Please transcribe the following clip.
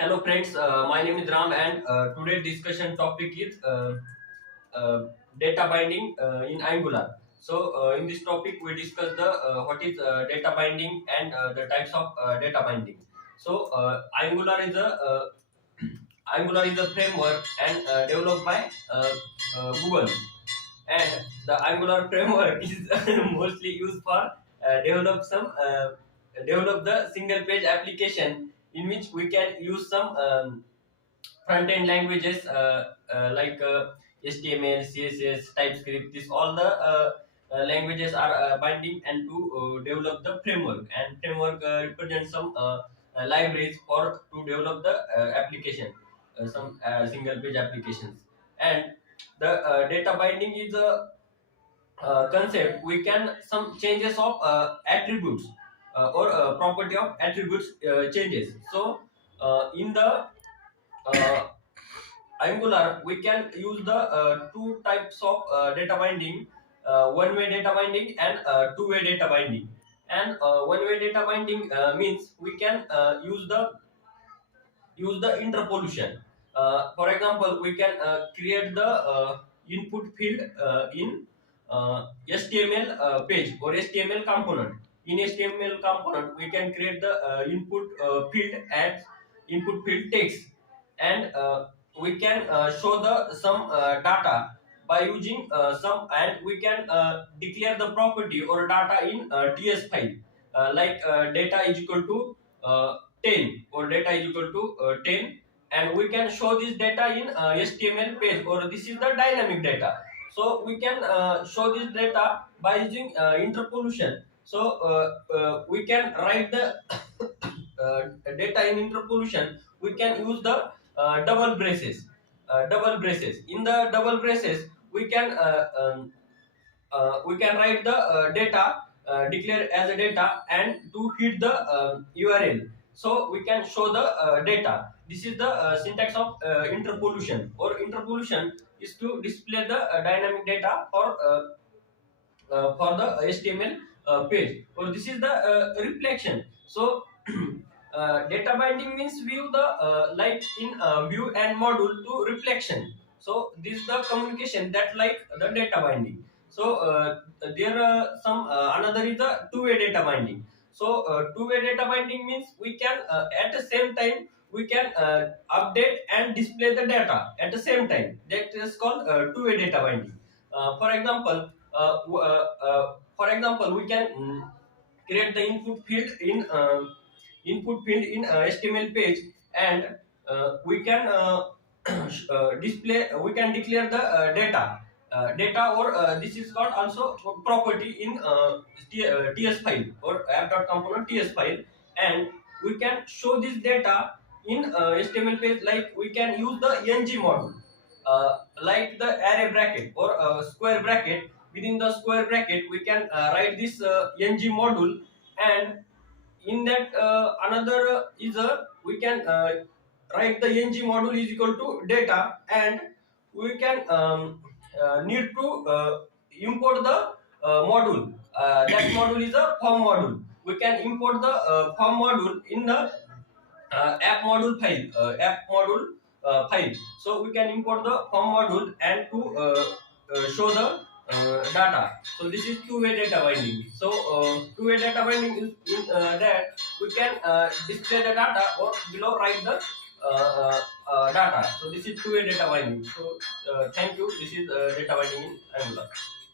Hello friends, my name is Ram and today's discussion topic is uh, data binding in Angular. So in this topic we discuss the what is data binding and the types of data binding. So Angular is a framework and developed by Google, and the Angular framework is mostly used for develop the single page application in which we can use some front-end languages like HTML, CSS, TypeScript. This all the languages are binding and to develop the framework. And framework represents some libraries for to develop the application, some single-page applications. And the data binding is a concept. We can some changes of attributes or property of attributes changes. So in the uh, Angular, we can use the two types of data binding, one-way data binding and two-way data binding. And one-way data binding means we can use the interpolation. For example, we can create the input field in HTML page or HTML component. In HTML component, we can create the input field as input field text, and we can show the some data by using some, and we can declare the property or data in ts file, data is equal to 10 or data is equal to 10, and we can show this data in HTML page, or this is the dynamic data. So we can show this data by using interpolation. So we can write the data in interpolation. We can use the double braces. Double braces. In the double braces, we can write the data, declare as a data, and to hit the URL. So we can show the data. This is the syntax of interpolation. Or interpolation is to display the dynamic data for the HTML page. Or this is the reflection. So data binding means view the like in view and module to reflection. So this is the communication that like the data binding. So there are some another is the two-way data binding. So two-way data binding means we can at the same time we can update and display the data at the same time. That is called two-way data binding. For example, we can create the input field in HTML page, and we can display. We can declare the data, or this is called also property in TS file or app.component TS file, and we can show this data in HTML page. Like we can use the ng module, like the array bracket or square bracket. Within the square bracket, we can write this ng module, and in that another is a we can write the ng module is equal to data, and we can need to import the module. That module is a form module. We can import the form module in the app module file. So we can import the form module and to show the data. So this is two-way data binding. So two-way data binding is in that we can display the data or below write the data. So this is two-way data binding. So thank you. This is data binding in Angular.